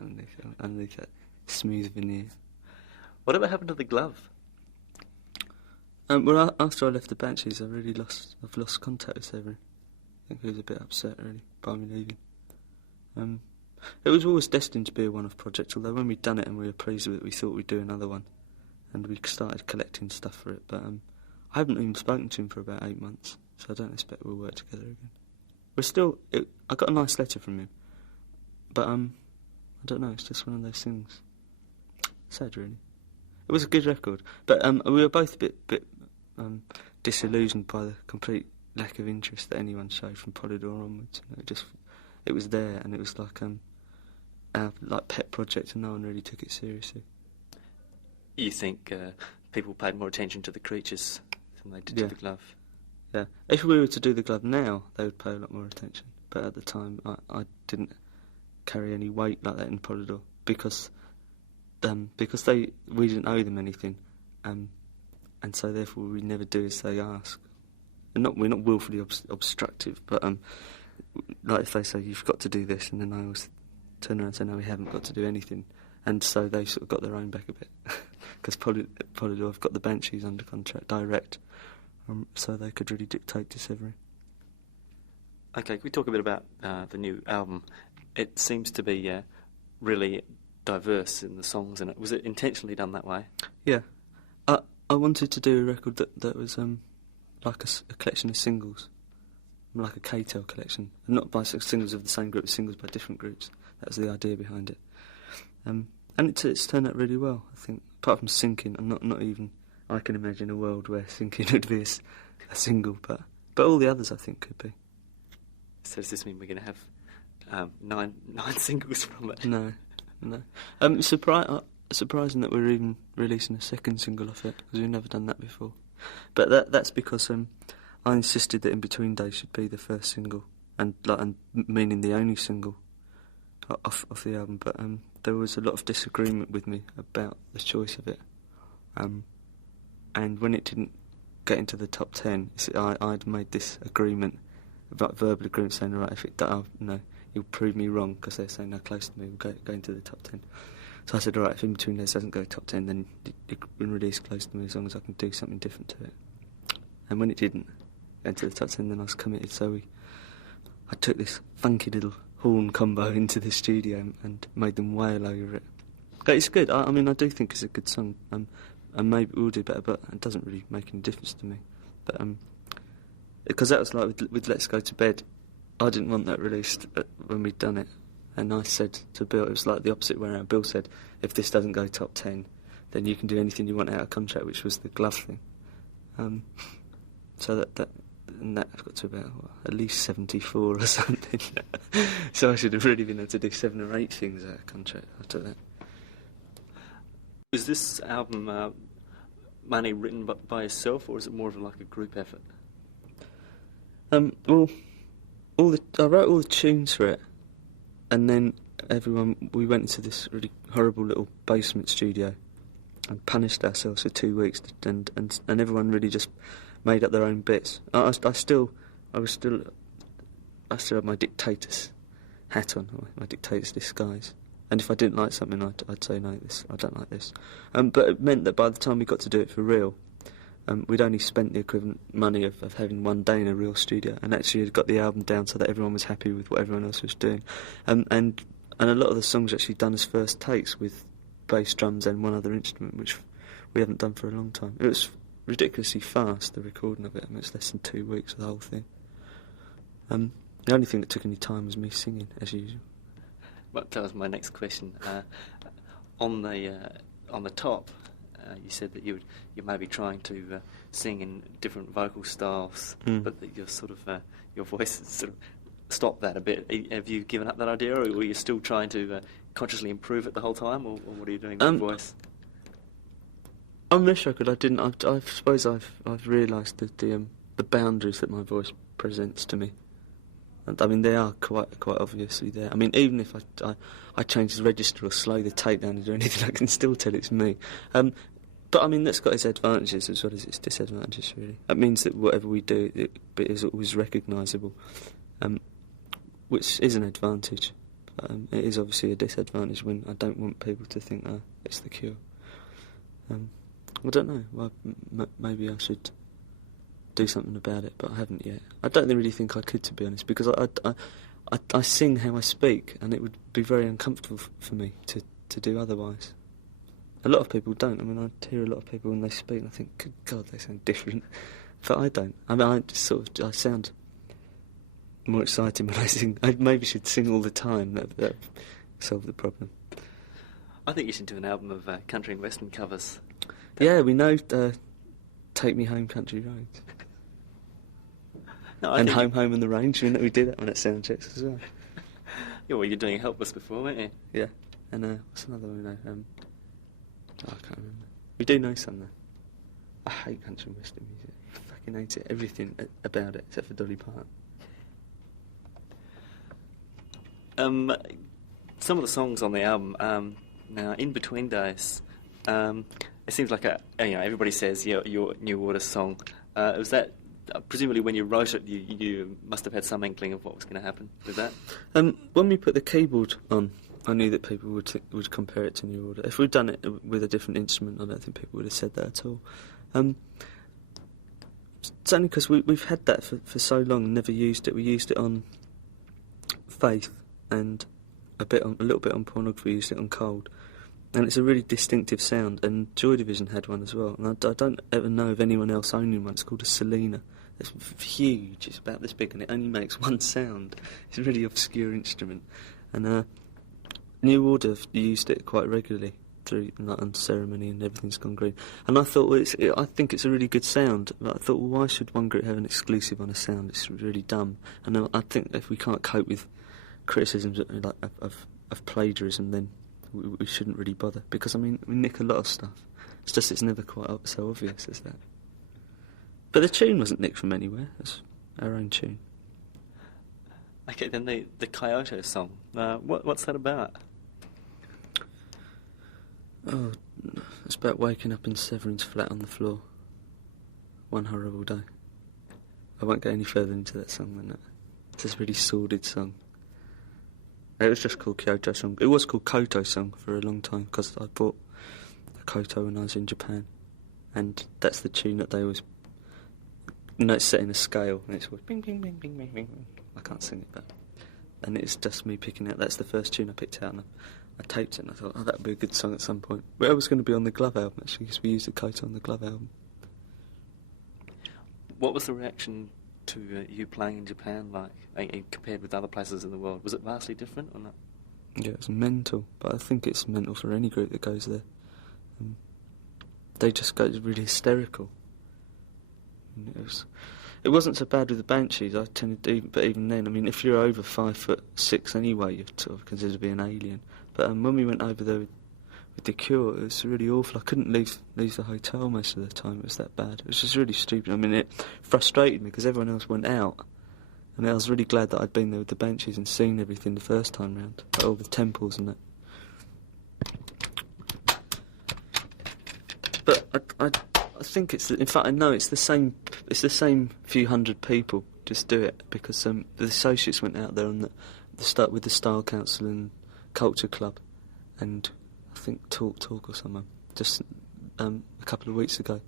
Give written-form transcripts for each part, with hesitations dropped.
underneath that smooth veneer. Whatever happened to the glove? Well, after I left the Banshees, I've lost contact with Severin. I think he was a bit upset, really, by me leaving. It was always destined to be a one-off project, although when we'd done it and we were pleased with it, we thought we'd do another one. And we started collecting stuff for it, but I haven't even spoken to him for about 8 months, so I don't expect we'll work together again. I got a nice letter from him, but I don't know, it's just one of those things. Sad, really. It was a good record, but we were both a bit disillusioned by the complete lack of interest that anyone showed from Polydor onwards. It was there, and it was like our pet project, and no one really took it seriously. You think people paid more attention to the creatures than they did to the glove? Yeah. If we were to do the glove now, they would pay a lot more attention. But at the time, I didn't carry any weight like that in Polydor because we didn't owe them anything, and so therefore we never do as they ask. We're not willfully obstructive, but like if they say you've got to do this, and then I always turn around and say no, we haven't got to do anything, and so they sort of got their own back a bit because Polydor have got the Banshees under contract direct, so they could really dictate to Severin. Okay, can we talk a bit about the new album? It seems to be really diverse in the songs in it. Was it intentionally done that way? Yeah. I wanted to do a record that was like a collection of singles, like a K-Tel collection, not by singles of the same group, singles by different groups. That was the idea behind it. And it's turned out really well, I think. Apart from Sinking, and not even I can imagine a world where Sinking would be a single, but all the others I think could be. So does this mean we're going to have nine singles from it? No. Surprising that we're even releasing a second single off it, because we've never done that before. But that's because I insisted that In Between Days should be the first single, and meaning the only single off the album. But there was a lot of disagreement with me about the choice of it. And when it didn't get into the top 10, I'd made this agreement, about verbal agreement, saying, all right, if it does, no, you'll prove me wrong, because they're saying, no, close to me, we'll go into the top 10. So I said, all right, if In Between Days doesn't go top 10, then you can release Close to Me as long as I can do something different to it. And when it didn't go into the top 10, then I was committed. So I took this funky little horn combo into the studio and made them wail over it. But it's good. I mean, I do think it's a good song, and maybe we'll do better, but it doesn't really make any difference to me. But because that was like with Let's Go to Bed, I didn't want that released when we'd done it. And I said to Bill, it was like the opposite way around. Bill said, if this doesn't go top 10, then you can do anything you want out of contract, which was the glove thing. So that got to about at least 74 or something. So I should have really been able to do 7 or 8 things out of contract after that. Was this album mainly written by yourself, or is it more of like a group effort? Well, I wrote all the tunes for it. And then we went into this really horrible little basement studio and punished ourselves for 2 weeks, and everyone really just made up their own bits. I still had my dictator's hat on, or my dictator's disguise. And if I didn't like something, I'd say, no, I don't like this. But it meant that by the time we got to do it for real, we'd only spent the equivalent money of having one day in a real studio, and actually had got the album down so that everyone was happy with what everyone else was doing. And a lot of the songs were actually done as first takes with bass, drums and one other instrument, which we haven't done for a long time. It was ridiculously fast, the recording of it. I mean, it's less than 2 weeks of the whole thing. The only thing that took any time was me singing, as usual. Well, that was my next question. On the top, you said that you're maybe trying to sing in different vocal styles, but that you're sort of your voice has sort of stopped that a bit. Have you given up that idea, or are you still trying to consciously improve it the whole time, or what are you doing with your voice? On this record, I didn't. I suppose I've realised that the boundaries that my voice presents to me. And, I mean, they are quite obviously there. I mean, even if I change the register or slow the tape down or do anything, I can still tell it's me. But, I mean, that's got its advantages as well as its disadvantages, really. That means that whatever we do, it is always recognisable, which is an advantage. It is obviously a disadvantage when I don't want people to think it's the cure. I don't know. Well, maybe I should do something about it, but I haven't yet. I don't really think I could, to be honest, because I sing how I speak, and it would be very uncomfortable for me to do otherwise. A lot of people don't. I mean, I hear a lot of people when they speak, and I think, good God, they sound different. But I don't. I mean, I sound more exciting when I sing. I maybe should sing all the time. That solve the problem. I think you should do an album of country and western covers. Yeah, we know Take Me Home, Country Roads. No, and Home, Home and the Range. We do that one at sound checks as well. Yeah, well, you're doing Helpless before, weren't you? Yeah. And what's another one we know? I can't remember. We do know some, though. I hate country and western music. I fucking hate it. Everything about it, except for Dolly Parton. Some of the songs on the album, now, In Between Days, it seems like everybody says your New Order song. Was that, presumably when you wrote it, you must have had some inkling of what was going to happen with that? When we put the keyboard on, I knew that people would compare it to New Order. If we'd done it with a different instrument, I don't think people would have said that at all. It's only because we've had that for so long and never used it. We used it on Faith and a little bit on Pornography. We used it on Cold, and it's a really distinctive sound. And Joy Division had one as well. And I don't ever know of anyone else owning one. It's called a Selena. It's huge. It's about this big, and it only makes one sound. It's a really obscure instrument, and New Order have used it quite regularly through on Ceremony and Everything's Gone Green. And I thought, I think it's a really good sound. But I thought, well, why should one group have an exclusive on a sound? It's really dumb. And I think if we can't cope with criticisms of plagiarism, then we shouldn't really bother. Because, I mean, we nick a lot of stuff. It's just it's never quite so obvious as that. But the tune wasn't nicked from anywhere. It's our own tune. Okay, then the Kyoto song. What's that about? Oh, it's about waking up in Severin's flat on the floor. One horrible day. I won't go any further into that song than that. It's this really sordid song. It was just called Kyoto Song. It was called Koto Song for a long time, because I bought a Koto when I was in Japan. And that's the tune that they always... it's set in a scale, and it's always bing, bing, bing, bing, bing, bing. I can't sing it, but... And it's just me picking out... That's the first tune I picked out, and I taped it, and I thought, that would be a good song at some point. But it was going to be on the Glove album, actually, because we used the Koto on the Glove album. What was the reaction to you playing in Japan like, compared with other places in the world? Was it vastly different or not? Yeah, it was mental, but I think it's mental for any group that goes there. They just go really hysterical. It wasn't so bad with the Banshees. I tended to, but even then, I mean, if you're over 5'6" anyway, you're sort of considered to be an alien. But when we went over there with The Cure, it was really awful. I couldn't leave the hotel most of the time. It was that bad. It was just really stupid. I mean, it frustrated me because everyone else went out, and I was really glad that I'd been there with the Banshees and seen everything the first time round, like all the temples and that. But I think it's... In fact, I know it's the same. It's the same few hundred people just do it because the associates went out there on the start with the Style Council and Culture Club, and I think Talk or someone just a couple of weeks ago,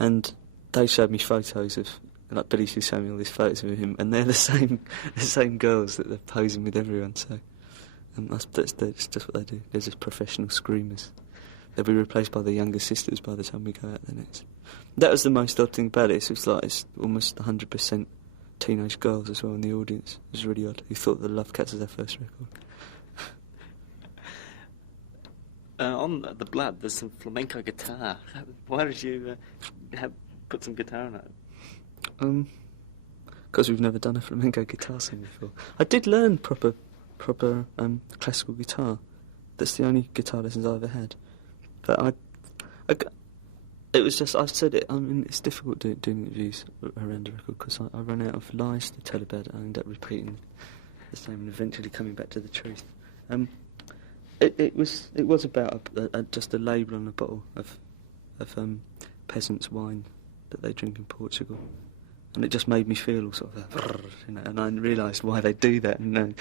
and they showed me photos of, like, Billy Sue showed me all these photos of him, and they're the same girls that they're posing with everyone. So that's just what they do. They're just professional screamers. They'll be replaced by the younger sisters by the time we go out there next. That was the most odd thing about it. It's almost 100% teenage girls as well in the audience. It was really odd. Who thought the Love Cats was their first record? On The Blood, there's some flamenco guitar. Why did you put some guitar on it? Because we've never done a flamenco guitar song before. I did learn proper classical guitar. That's the only guitar lessons I ever had. But it was just, I've said it, I mean, it's difficult doing interviews around a record because I run out of lies to tell about it. I end up repeating the same and eventually coming back to the truth. It was about just a label on a bottle of peasants' wine that they drink in Portugal, and it just made me feel all sort of, and I realised why they do that, and